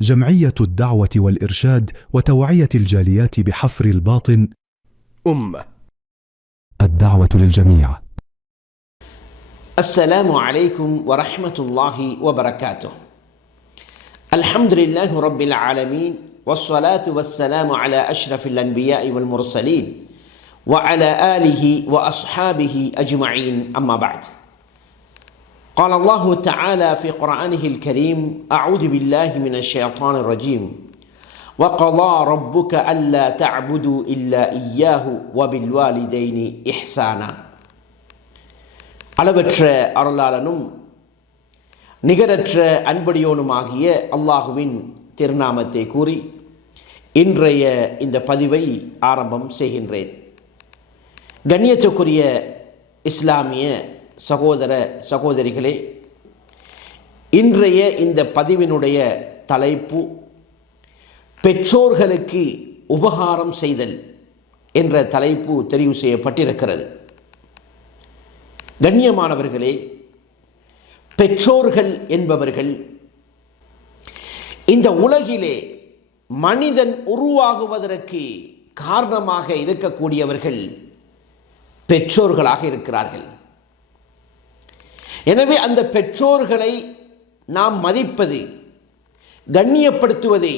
جمعية الدعوة والإرشاد وتوعية الجاليات بحفر الباطن الدعوة للجميع. السلام عليكم ورحمة الله وبركاته. الحمد لله رب العالمين، والصلاة والسلام على أشرف الأنبياء والمرسلين وعلى آله وأصحابه أجمعين، أما بعد. قال الله تعالى في قرآنه الكريم: أعوذ بالله من الشيطان الرجيم. وقضى ربك ألا تعبدوا إلا إياه وبالوالدين إحسانا. அளவற்ற அருளாளனும் நிகரற்ற அன்படியோனுமாகிய அல்லாஹுவின் திருநாமத்தை கூறி இன்றைய இந்த பதிவை ஆரம்பம் செய்கின்றேன். கண்ணியத்துக்குரிய இஸ்லாமிய சகோதர சகோதரிகளே, இன்றைய இந்த பதிவினுடைய தலைப்பு பெற்றோர்களுக்கு உபகாரம் செய்தல் என்ற தலைப்பு தெரிவு செய்யப்பட்டிருக்கிறது. கண்ணியமானவர்களே, பெற்றோர்கள் என்பவர்கள் இந்த உலகிலே மனிதன் உருவாகுவதற்கு காரணமாக இருக்கக்கூடியவர்கள் பெற்றோர்களாக இருக்கிறார்கள். எனவே அந்த பெற்றோர்களை நாம் மதிப்பது, கண்ணியப்படுத்துவது,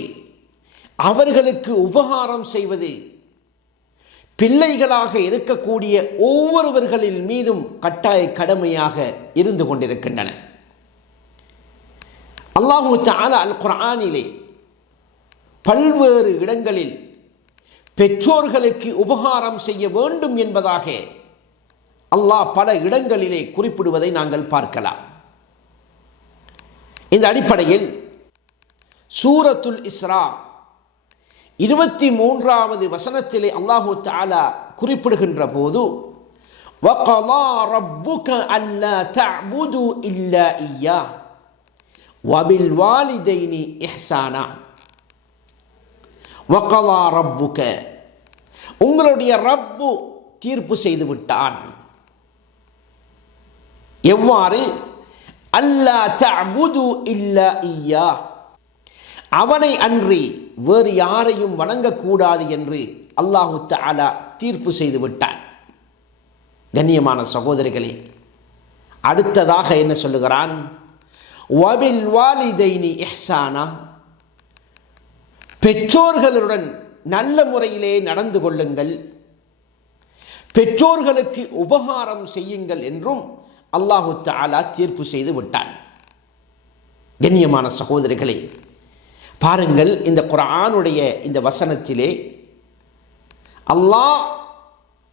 அவர்களுக்கு உபகாரம் செய்வது பிள்ளைகளாக இருக்கக்கூடிய ஒவ்வொருவர்களின் மீதும் கட்டாய கடமையாக இருந்து கொண்டிருக்கின்றன. அல்லாஹு தஆலா அல் குர்ஆனிலே பல்வேறு இடங்களில் பெற்றோர்களுக்கு உபகாரம் செய்ய வேண்டும் என்பதாக அல்லாஹ் பல இடங்களிலே குறிப்பிடுவதை நாங்கள் பார்க்கலாம். இந்த அடிப்படையில் சூரத்துல் இஸ்ரா 23வது வசனத்திலே அல்லாஹு தஆலா குறிப்பிடுகின்ற போது, வகலா ரப்புக அல்லா தஅபுது இல்லா இய்யா வபில் வாலிதைனி இஹ்சானா. வகலா ரப்புக, உங்களுடைய ரப்பு தீர்ப்பு செய்து விட்டான். எவ்வாறு? அல்லா தஅபுது இல்லா இய்யா, அவனை அன்றி வேறு யாரையும் வணங்கக்கூடாது என்று அல்லாஹு தஆலா தீர்ப்பு செய்து விட்டான். கண்ணியமான சகோதரிகளே, அடுத்ததாக என்ன சொல்லுகிறான்? வபில் வாலிதைனி இஹ்சானா, பெற்றோர்களுடன் நல்ல முறையிலே நடந்து கொள்ளுங்கள், பெற்றோர்களுக்கு உபகாரம் செய்யுங்கள் என்றும் அல்லாஹு தஆலா தீர்ப்பு செய்து விட்டான். கண்ணியமான சகோதரிகளே, பாருங்கள், இந்த குர்ஆனுடைய இந்த வசனத்திலே அல்லாஹ்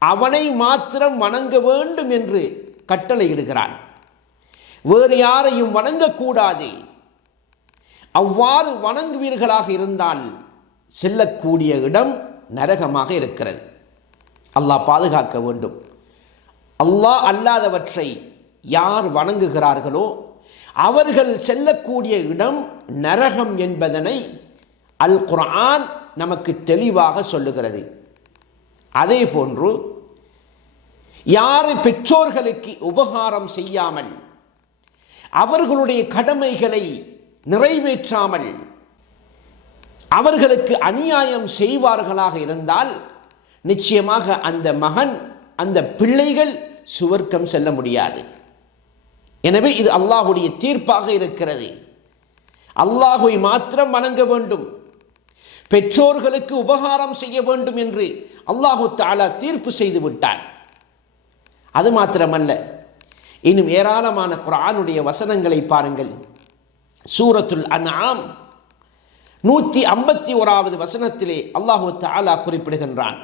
அவனை மாத்திரம் வணங்க வேண்டும் என்று கட்டளையிடுகிறான். வேறு யாரையும் வணங்கக்கூடாது. அவ்வாறு வணங்குவீர்களாக இருந்தால் செல்லக்கூடிய இடம் நரகமாக இருக்கிறது. அல்லாஹ் பாதுகாக்க வேண்டும். அல்லாஹ் அல்லாதவற்றை யார் வணங்குகிறார்களோ அவர்கள் செல்லக்கூடிய இடம் நரகம் என்பதனை அல் குர்ஆன் நமக்கு தெளிவாக சொல்லுகிறது. அதே போன்று யார் பெற்றோர்களுக்கு உபகாரம் செய்யாமல், அவர்களுடைய கடமைகளை நிறைவேற்றாமல் அவர்களுக்கு அநியாயம் செய்வார்களாக இருந்தால் நிச்சயமாக அந்த மகன், அந்த பிள்ளைகள் சுவர்க்கம் செல்ல முடியாது. எனவே இது அல்லாஹுடைய தீர்ப்பாக இருக்கிறது. அல்லாஹுவை மாத்திரம் வணங்க வேண்டும், பெற்றோர்களுக்கு உபகாரம் செய்ய வேண்டும் என்று அல்லாஹு தஆலா தீர்ப்பு செய்து விட்டான். அது மாத்திரமல்ல, இன்னும் ஏராளமான குர்ஆனுடைய வசனங்களை பாருங்கள். சூரத்துல் அன்ஆம் 151வது வசனத்திலே அல்லாஹு தஆலா குறிப்பிடுகின்றான்.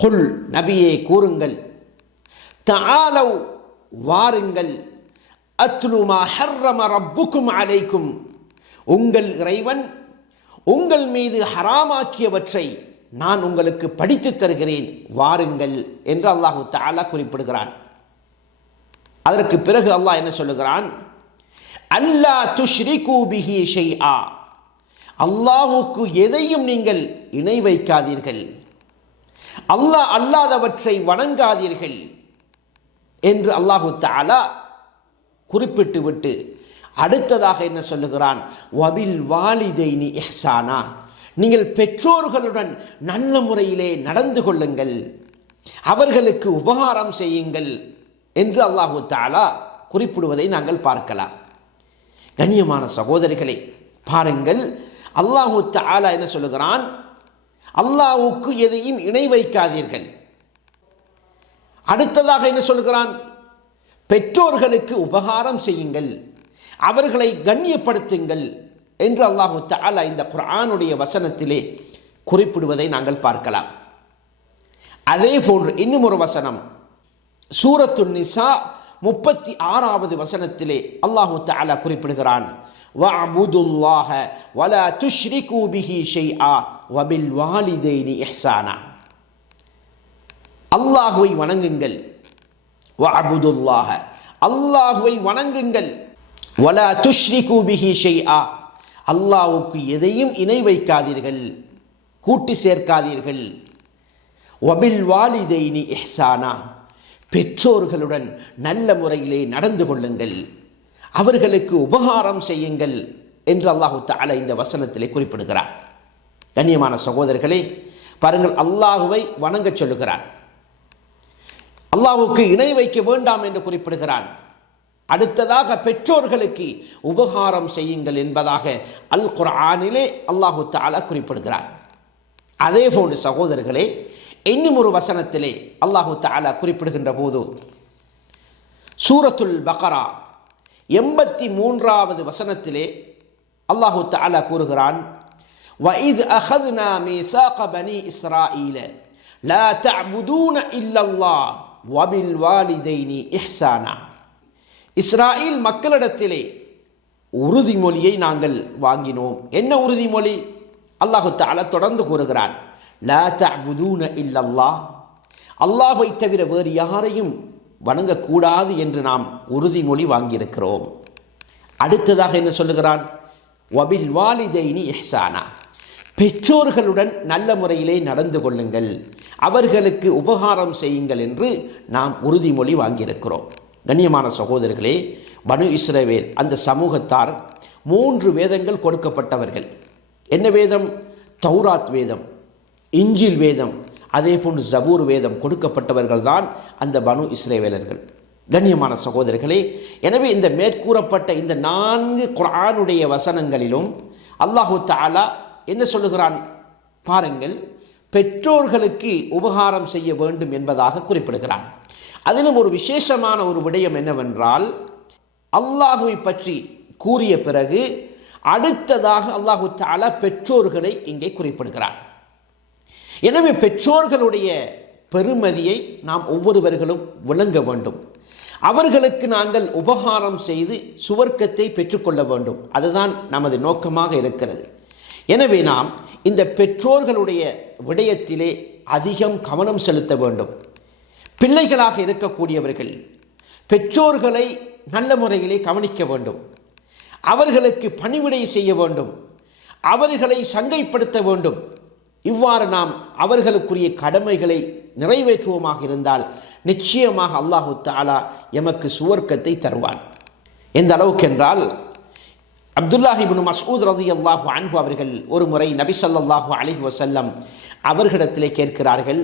குல், நபியே கூறுங்கள், தஆலவ், வாருங்கள், அத்லு மா ஹர்ரம ரப்புக்கும் அலைக்கும், உங்கள் இறைவன் உங்கள் மீது ஹராமாக்கியவற்றை நான் உங்களுக்கு படித்து தருகிறேன், வாருங்கள் என்று அல்லாஹு தஆலா குறிப்பிடுகிறான். அதற்கு பிறகு அல்லாஹ் என்ன சொல்லுகிறான்? அல்லா துஷ்ரிகு பிஹி ஷைஆ, அல்லாஹுக்கு எதையும் நீங்கள் இணை வைக்காதீர்கள், அல்லாஹ் அல்லாதவற்றை வணங்காதீர்கள் என்று அல்லாஹு தஆலா குறிப்பிட்டு விட்டு அடுத்ததாக என்ன சொல்லுகிறான்? வபில் வாலிதைனி இஹ்சானா, நீங்கள் பெற்றோர்களுடன் நல்ல முறையிலே நடந்து கொள்ளுங்கள், அவர்களுக்கு உபகாரம் செய்யுங்கள் என்று அல்லாஹு தஆலா குறிப்பிடுவதை நாங்கள் பார்க்கலாம். கண்ணியமான சகோதரிகளே, பாருங்கள், அல்லாஹு தஆலா என்ன சொல்லுகிறான்? அல்லாஹ்வுக்கு எதையும் இணை வைக்காதீர்கள். அடுத்ததாக என்ன சொல்கிறான்? பெற்றோர்களுக்கு உபகாரம் செய்யுங்கள், அவர்களை கண்ணியப்படுத்துங்கள் என்று அல்லாஹு தஆலா இந்த குர்ஆனுடைய வசனத்திலே குறிப்பிடுவதை நாங்கள் பார்க்கலாம். அதே போன்று இன்னும் ஒரு வசனம் சூரத்துன் நிசா 36வது வசனத்திலே அல்லாஹு தஆலா குறிப்பிடுகிறான், வஅபுதுல்லாஹ வலா துஷ்ரிகு பிஹி ஷைஆ வபில் வாலிதைனி இஹ்சானா. அல்லாஹ்வை வணங்குங்கள், வஅபுதுல்லாஹ, அல்லாஹ்வை வணங்குங்கள், வலா துஷ்ரிகு பிஹி ஷைஆ, அல்லாஹ்வுக்கு எதையும் இணை வைக்காதீர்கள், கூட்டி சேர்க்காதீர்கள். வபில் வாலிதைனி இஹ்சானா, பெற்றோர்களுடன் நல்ல முறையிலே நடந்து கொள்ளுங்கள், அவர்களுக்கு உபகாரம் செய்யுங்கள் என்று அல்லாஹு தஆலா இந்த வசனத்திலே குறிப்பிடுகிறார். கண்ணியமான சகோதரர்களே, பாருங்கள், அல்லாஹுவை வணங்க சொல்லுகிறான், அல்லாஹ்வுக்கு இணை வைக்க வேண்டாம் என்று குறிப்பிடுகிறான். அடுத்ததாக பெற்றோர்களுக்கு உபகாரம் செய்யுங்கள் என்பதாக அல் குர்ஆனிலே அல்லாஹு தஆலா குறிப்பிடுகிறான். அதே போன்று சகோதரர்களே, இன்னும் ஒரு வசனத்திலே அல்லாஹு தஆலா குறிப்பிடுகின்ற போது சூரத்துல் பக்ரா 83வது வசனத்திலே அல்லாஹு தஆலா கூறுகிறான், وَإِذْ أَخَذْنَا مِيثَاقَ بَنِي إِسْرَائِيلَ لَا تَعْبُدُونَ إِلَّا اللَّهَ وَبِالْوَالِدَيْنِ إِحْسَانًا. இஸ்ராயீல் மக்களிடத்திலே உறுதிமொழியை நாங்கள் வாங்கினோம். என்ன உறுதிமொழி? அல்லாஹு தஆலா தொடர்ந்து கூறுகிறான், லா தஅபுதூன இல்லல்லாஹ், அல்லாஹ்வை தவிர வேறு யாரையும் வணங்கக்கூடாது என்று நாம் உறுதிமொழி வாங்கியிருக்கிறோம். அடுத்ததாக என்ன சொல்லுகிறான்? வபில் வாலிதைனி இஹ்சானா, பெற்றோர்களுடன் நல்ல முறையிலே நடந்து கொள்ளுங்கள், அவர்களுக்கு உபகாரம் செய்யுங்கள் என்று நாம் உறுதிமொழி வாங்கியிருக்கிறோம். கண்ணியமான சகோதரர்களே, பனு இஸ்ரவேல் அந்த சமூகத்தார் 3 வேதங்கள் கொடுக்கப்பட்டவர்கள். என்ன வேதம்? தௌராத் வேதம், இஞ்சில் வேதம், அதே போன்று ஜபூர் வேதம் கொடுக்கப்பட்டவர்கள் தான் அந்த பனு இஸ்ரவேலர்கள். கண்ணியமான சகோதரர்களே, எனவே இந்த மேற்கூறப்பட்ட இந்த 4 குர்ஆனுடைய வசனங்களிலும் அல்லாஹு தஆலா என்ன சொல்லுகிறான் பாருங்கள், பெற்றோர்களுக்கு உபகாரம் செய்ய வேண்டும் என்பதாக குறிப்பிடுகிறான். அதிலும் ஒரு விசேஷமான ஒரு விடயம் என்னவென்றால், அல்லாஹுவை பற்றி கூறிய பிறகு அடுத்ததாக அல்லாஹு தஆலா பெற்றோர்களை இங்கே குறிப்பிடுகிறான். எனவே பெற்றோர்களுடைய பெருமதியை நாம் ஒவ்வொருவர்களும் விளங்க வேண்டும். அவர்களுக்கு நாங்கள் உபகாரம் செய்து சுவர்க்கத்தை பெற்றுக்கொள்ள வேண்டும். அதுதான் நமது நோக்கமாக இருக்கிறது. எனவே நாம் இந்த பெற்றோர்களுடைய விடயத்திலே அதிகம் கவனம் செலுத்த வேண்டும். பிள்ளைகளாக இருக்கக்கூடியவர்கள் பெற்றோர்களை நல்ல முறையிலே கவனிக்க வேண்டும், அவர்களுக்கு பணிவிடை செய்ய வேண்டும், அவர்களை சங்கைப்படுத்த வேண்டும். இவ்வாறு நாம் அவர்களுக்குரிய கடமைகளை நிறைவேற்றுவோமாக இருந்தால் நிச்சயமாக அல்லாஹு தஆலா எமக்கு சுவர்க்கத்தை தருவான். எந்த அளவுக்கு என்றால், அப்துல்லாஹ் இப்னு மஸ்ஊத் ரலியல்லாஹு அன்ஹு அவர்கள் ஒரு முறை நபி ஸல்லல்லாஹு அலைஹி வஸல்லம் அவர்களிடத்திலே கேட்கிறார்கள்,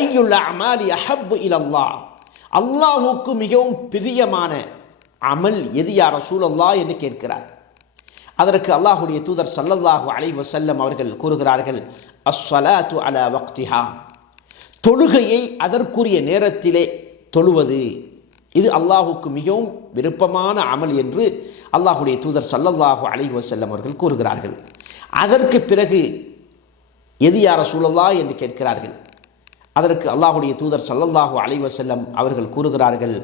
ஐயுல் அமாலி அஹப்பு இலல்லாஹ், அல்லாஹுக்கு மிகவும் பிரியமான அமல் எது யா ரசூலல்லாஹ் என்று கேட்கிறார். அதற்கு அல்லாஹுடைய தூதர் ஸல்லல்லாஹு அலைஹி வஸல்லம் அவர்கள் கூறுகிறார்கள், அஸ்ஸலாத்து அலா வக்திஹா, தொழுகையை அதற்குரிய நேரத்திலே தொழுவது, இது அல்லாஹுக்கு மிகவும் விருப்பமான அமல் என்று அல்லாஹுடைய தூதர் ஸல்லல்லாஹு அலைஹி வஸல்லம் அவர்கள் கூறுகிறார்கள். அதற்கு பிறகு எது யா ரசூலல்லாஹ் என்று கேட்கிறார்கள். அதற்கு அல்லாஹுடைய தூதர் ஸல்லல்லாஹு அலைஹி வஸல்லம் அவர்கள் கூறுகிறார்கள்,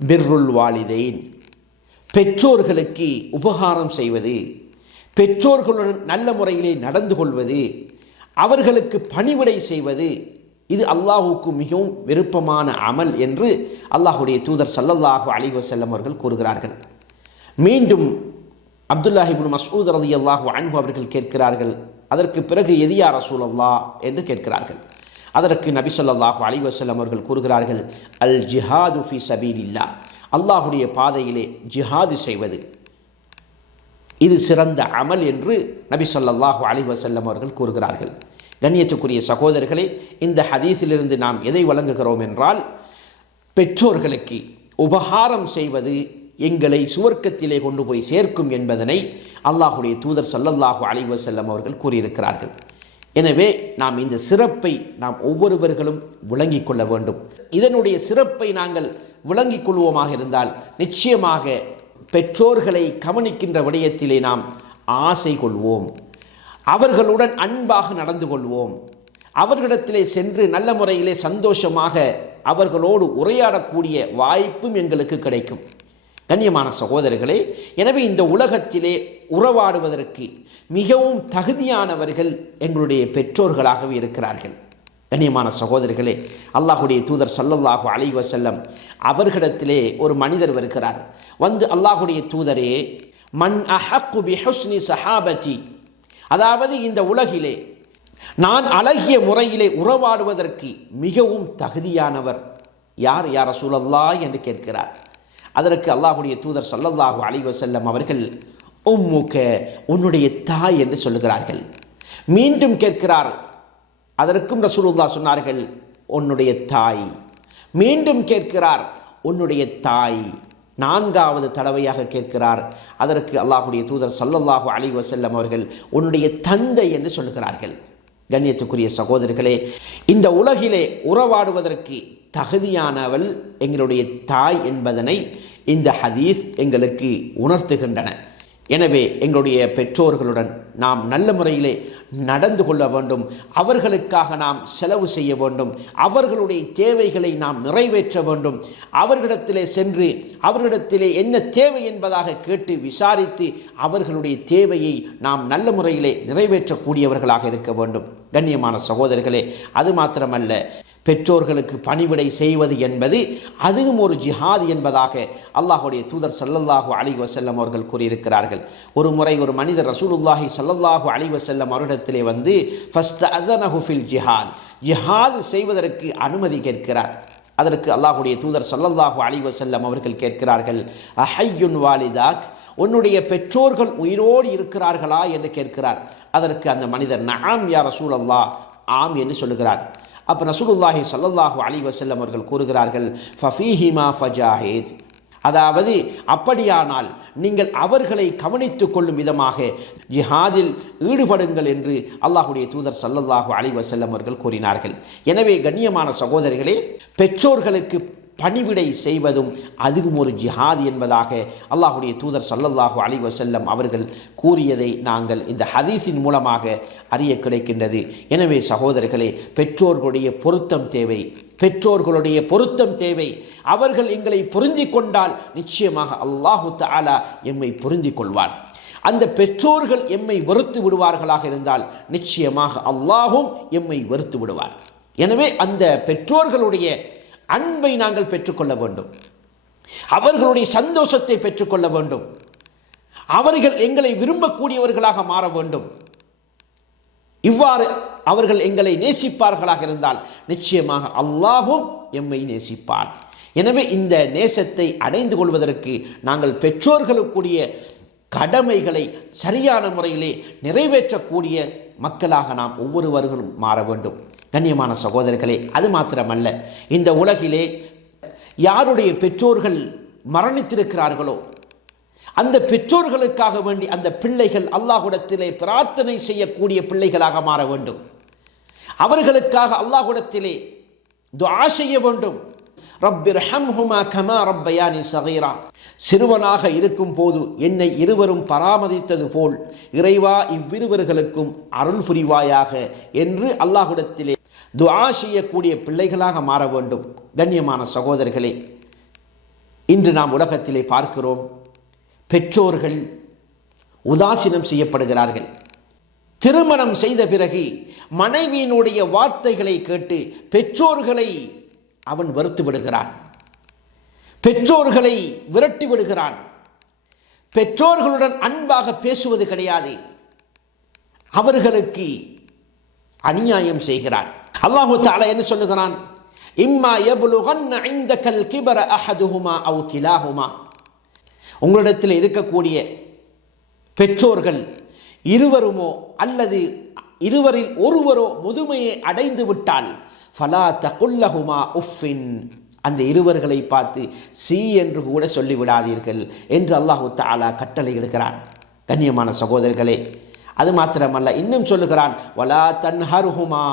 பிர்ருல் வாலிதைன், பெற்றோர்களுக்கு உபகாரம் செய்வது, பெற்றோர்களுடன் நல்ல முறையிலே நடந்து கொள்வது, அவர்களுக்கு பணிவிடை செய்வது, இது அல்லாஹுக்கு மிகவும் விருப்பமான அமல் என்று அல்லாஹுடைய தூதர் ஸல்லல்லாஹு அலைஹி வஸல்லம் அவர்கள் கூறுகிறார்கள். மீண்டும் அப்துல்லாஹ் இப்னு மஸ்ஊத் ரலியல்லாஹு அன்ஹு அவர்கள் கேட்கிறார்கள், அதற்கு பிறகு எது யா ரசூலல்லாஹ் என்று கேட்கிறார்கள். அதற்கு நபி ஸல்லல்லாஹு அலைஹி வஸல்லம் அவர்கள் கூறுகிறார்கள், அல் ஜிஹாது ஃபி சபீலில்லாஹ், அல்லாஹுடைய பாதையிலே ஜிஹாது செய்வது, இது சிறந்த அமல் என்று நபி ஸல்லல்லாஹு அலைஹி வஸல்லம் அவர்கள் கூறுகிறார்கள். கண்ணியத்துக்குரிய சகோதரர்களே, இந்த ஹதீஸிலிருந்து நாம் எதை வழங்குகிறோம் என்றால், பெற்றோர்களுக்கு உபகாரம் செய்வது எங்களை சுவர்க்கத்திலே கொண்டு போய் சேர்க்கும் என்பதனை அல்லாஹுடைய தூதர் ஸல்லல்லாஹு அலைஹி வஸல்லம் அவர்கள் கூறியிருக்கிறார்கள். எனவே நாம் இந்த சிறப்பை நாம் ஒவ்வொருவர்களும் விளங்கிக் கொள்ள வேண்டும். இதனுடைய சிறப்பை நாங்கள் விளங்கிக் கொள்வோமாக இருந்தால் நிச்சயமாக பெற்றோர்களை கவனிக்கின்ற விடயத்திலே நாம் ஆசை கொள்வோம், அவர்களுடன் அன்பாக நடந்து கொள்வோம், அவர்களிடத்திலே சென்று நல்ல முறையிலே சந்தோஷமாக அவர்களோடு உரையாடக்கூடிய வாய்ப்பும் எங்களுக்கு கிடைக்கும். கண்ணியமான சகோதரர்களே, எனவே இந்த உலகத்திலே உறவாடுவதற்கு மிகவும் தகுதியானவர்கள் எங்களுடைய பெற்றோர்களாகவே இருக்கிறார்கள். கண்ணியமான சகோதரர்களே, அல்லாஹுடைய தூதர் ஸல்லல்லாஹு அலைஹி வஸல்லம் அவர்களிடத்திலே ஒரு மனிதர் வருகிறார். வந்து, அல்லாஹுடைய தூதரே, மன் அஹக்கு பி ஹுஸ்னி ஸஹாபதி, அதாவது இந்த உலகிலே நான் அழகிய முறையிலே உறவாடுவதற்கு மிகவும் தகுதியானவர் யார் யா ரசூலல்லாஹ் என்று கேட்கிறார். அதற்கு அல்லாஹுடைய தூதர் ஸல்லல்லாஹு அலைஹி வஸல்லம் அவர்கள் உம்முக, உன்னுடைய தாய் என்று சொல்லுகிறார்கள். மீண்டும் கேட்கிறார். அதற்கும் ரசூலுல்லாஹ் சொன்னார்கள் உன்னுடைய தாய். மீண்டும் கேட்கிறார், உன்னுடைய தாய். நான்காவது தடவையாக கேட்கிறார். அதற்கு அல்லாஹுடைய தூதர் ஸல்லல்லாஹு அலைஹி வஸல்லம் அவர்கள் உன்னுடைய தந்தை என்று சொல்லுகிறார்கள். கண்ணியத்துக்குரிய சகோதரர்களே, இந்த உலகிலே உறவாடுவதற்கு தகுதியானவள் எங்களுடைய தாய் என்பதனை இந்த ஹதீஸ் எங்களுக்கு உணர்த்துகின்றன. எனவே எங்களுடைய பெற்றோர்களுடன் நாம் நல்ல முறையிலே நடந்து கொள்ள வேண்டும், அவர்களுக்காக நாம் செலவு செய்ய வேண்டும், அவர்களுடைய தேவைகளை நாம் நிறைவேற்ற வேண்டும், அவர்களிடத்திலே சென்று அவர்களிடத்திலே என்ன தேவை என்பதாக கேட்டு விசாரித்து அவர்களுடைய தேவையை நாம் நல்ல முறையிலே நிறைவேற்றக்கூடியவர்களாக இருக்க வேண்டும். கண்ணியமான சகோதரர்களே, அது மாத்திரமல்ல, பெற்றோர்களுக்கு பணிவிடை செய்வது என்பது அதுவும் ஒரு ஜிஹாத் என்பதாக அல்லாஹுடைய தூதர் ஸல்லல்லாஹு அலைஹி வஸல்லம் அவர்கள் கூறியிருக்கிறார்கள். ஒரு முறை ஒரு மனிதர் ரசூலுல்லாஹி ஸல்லல்லாஹு அலைஹி வஸல்லம் அவரிடத்திலே வந்து ஃபஸ்தஅதனஹு ஃபில் ஜிஹாத், ஜிஹாத் செய்வதற்கு அனுமதி கேட்கிறார். அதற்கு அல்லாஹுடைய தூதர் ஸல்லல்லாஹு அலைஹி வஸல்லம் அவர்கள் கேட்கிறார்கள், அஹய்யுன் வாலிதாக், உன்னுடைய பெற்றோர்கள் உயிரோடு இருக்கிறார்களா என்று கேட்கிறார். அதற்கு அந்த மனிதர் நஅம் யா ரசூலல்லாஹ், ஆம் என்று சொல்லுகிறார். அப்போ ரசூலுல்லாஹி ஸல்லல்லாஹு அலைஹி வஸல்லம் அவர்கள் கூறுகிறார்கள், ஃபஃபீஹிமா ஃபஜாஹித், அதாவது அப்படியானால் நீங்கள் அவர்களை கவனித்துக் கொள்ளும் விதமாக ஜிஹாதில் ஈடுபடுங்கள் என்று அல்லாஹுடைய தூதர் ஸல்லல்லாஹு அலைஹி வஸல்லம் அவர்கள் கூறினார்கள். எனவே கண்ணியமான சகோதரர்களே, பெற்றோர்களுக்கு பணிவிடை செய்வதும் அதுவும் ஒரு ஜிஹாத் என்பதாக அல்லாஹுடைய தூதர் ஸல்லல்லாஹு அலைஹி வஸல்லம் அவர்கள் கூறியதை நாங்கள் இந்த ஹதீஸின் மூலமாக அறிய கிடைக்கின்றது. எனவே சகோதரர்களே, பெற்றோர்களுடைய பொருத்தம் தேவை, பெற்றோர்களுடைய பொருத்தம் தேவை. அவர்கள் எங்களை பொருந்தி கொண்டால் நிச்சயமாக அல்லாஹு தஆலா எம்மை பொருந்தி கொள்வான். அந்த பெற்றோர்கள் எம்மை வெறுத்து விடுவார்களாக இருந்தால் நிச்சயமாக அல்லாஹும் எம்மை வெறுத்து விடுவார். எனவே அந்த பெற்றோர்களுடைய அன்பை நாங்கள் பெற்றுக்கொள்ள வேண்டும், அவர்களுடைய சந்தோஷத்தை பெற்றுக்கொள்ள வேண்டும், அவர்கள் எங்களை விரும்பக்கூடியவர்களாக மாற வேண்டும். இவ்வாறு அவர்கள் எங்களை நேசிப்பார்களாக இருந்தால் நிச்சயமாக அல்லாஹும் எம்மை நேசிப்பான். எனவே இந்த நேசத்தை அடைந்து கொள்வதற்கு நாங்கள் பெற்றோர்களுக்குரிய கடமைகளை சரியான முறையிலே நிறைவேற்றக்கூடிய மக்களாக நாம் ஒவ்வொருவர்களும் மாற வேண்டும். கண்ணியமான சகோதரர்களே, அது மாத்திரமல்ல, இந்த உலகிலே யாருடைய பெற்றோர்கள் மரணித்திருக்கிறார்களோ அந்த பெற்றோர்களுக்காக வேண்டி அந்த பிள்ளைகள் அல்லாஹ்விடத்திலே பிரார்த்தனை செய்யக்கூடிய பிள்ளைகளாக மாற வேண்டும். அவர்களுக்காக அல்லாஹ்விடத்திலே துஆ செய்ய வேண்டும். ரப்பிர்ஹம்ஹுமா கமா ரப்பயானி ஸகீரா, சிறுவனாக இருக்கும் போது என்னை இருவரும் பராமரித்தது போல் இறைவா இவ்விருவர்களுக்கும் அருள் புரிவாயாக என்று அல்லாஹ்விடத்திலே துஆ செய்யக்கூடிய பிள்ளைகளாக மாற வேண்டும். கண்ணியமான சகோதரர்களே, இன்று நாம் உலகத்திலே பார்க்கிறோம், பெற்றோர்கள் உதாசீனம் செய்யப்படுகிறார்கள். திருமணம் செய்த பிறகு மனைவியினுடைய வார்த்தைகளை கேட்டு பெற்றோர்களை அவன் வெறுத்து விடுகிறான், பெற்றோர்களை விரட்டி விடுகிறான், பெற்றோர்களுடன் அன்பாக பேசுவது கிடையாது, அவர்களுக்கு அநியாயம் செய்கிறான். அல்லாஹு தஆலா என்ன சொல்லுகிறான்? இம்மா யப்லுகன்ன இந்தகல் கிபர அஹதுஹுமா அவ் கிலாஹுமா, உங்களிடத்தில் இருக்கக்கூடிய பெற்றோர்கள் இருவருமோ அல்லது இருவரில் ஒருவரோ முதுமையை அடைந்து விட்டால் ஃபலா தகுல்லஹுமா உஃபின், அந்த இருவர்களை பார்த்து சி என்று கூட சொல்லிவிடாதீர்கள் என்று அல்லாஹு தஆலா கட்டளை இடுகிறான். கண்ணியமான சகோதரர்களே, அது மாத்திரமல்ல, இன்னும் சொல்லுகிறான் வலா தன்ஹர்ஹுமா,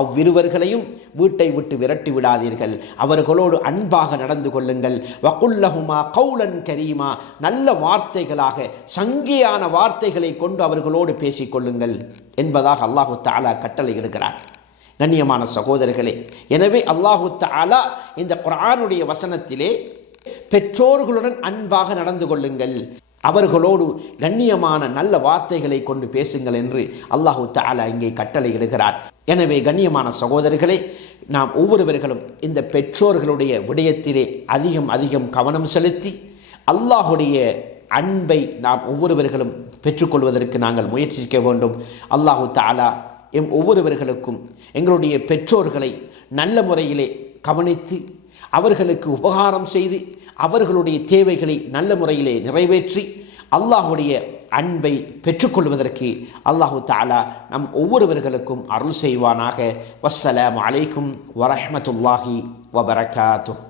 அவ்விருவர்களையும் வீட்டை விட்டு விரட்டி விடாதீர்கள், அவர்களோடு அன்பாக நடந்து கொள்ளுங்கள். வகுல்லஹுமா கௌலன் கரீமா, நல்ல வார்த்தைகளாக சங்கையான வார்த்தைகளை கொண்டு அவர்களோடு பேசிக்கொள்ளுங்கள் என்பதாக அல்லாஹு தஆலா கட்டளை இடுகிறான். கண்ணியமான சகோதரர்களே, எனவே அல்லாஹு தஆலா இந்த குர்ஆனுடைய வசனத்திலே பெற்றோர்களுடன் அன்பாக நடந்து கொள்ளுங்கள், அவர்களோடு கண்ணியமான நல்ல வார்த்தைகளை கொண்டு பேசுங்கள் என்று அல்லாஹு தஆலா இங்கே கட்டளை இடுகிறார். எனவே கண்ணியமான சகோதரர்களே, நாம் ஒவ்வொருவர்களும் இந்த பெற்றோர்களுடைய விடயத்திலே அதிகம் கவனம் செலுத்தி அல்லாஹுடைய அன்பை நாம் ஒவ்வொருவர்களும் பெற்றுக்கொள்வதற்கு நாங்கள் முயற்சிக்க வேண்டும். அல்லாஹு தஆலா ஒவ்வொருவர்களுக்கும் எங்களுடைய பெற்றோர்களை நல்ல முறையிலே கவனித்து அவர்களுக்கு உபகாரம் செய்து அவர்களுடைய தேவைகளை நல்ல முறையிலே நிறைவேற்றி அல்லாஹுடைய அன்பை பெற்றுக்கொள்வதற்கு அல்லாஹு தஆலா நம் ஒவ்வொருவர்களுக்கும் அருள் செய்வானாக. வஸ்ஸலாமு அலைக்கும் வரஹ்மத்துல்லாஹி வபரகாத்துஹு.